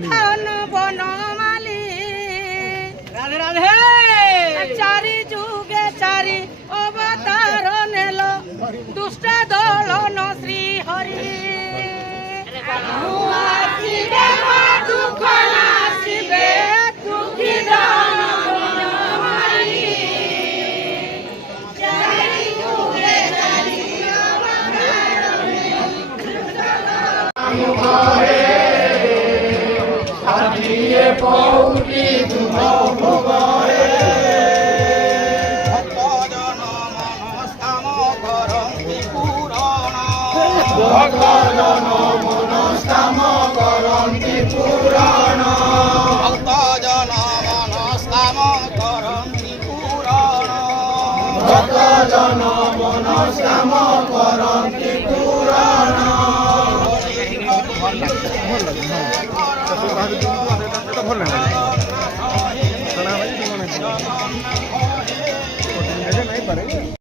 ধন বনমালী রাধে রাধে চারি যুগে চারি অবতার নেল দুষ্ট দলন শ্রী হরি আসিবে মা দুঃখ নাশিবে দুঃখী ধন বনমালী চারি যুগে চারি অবতার সাজিয়ে পৌটি ভোগরে ভক্তজন মনস্কাম করন্তি পুরাণ ভগজন মনস্কাম করন্তি পুরাণ ভক্তজন মনস্কাম করন্তি পুরাণ ভগজন মনস্কাম করন্তি পুরাণ ଭଲ ଲାଗେ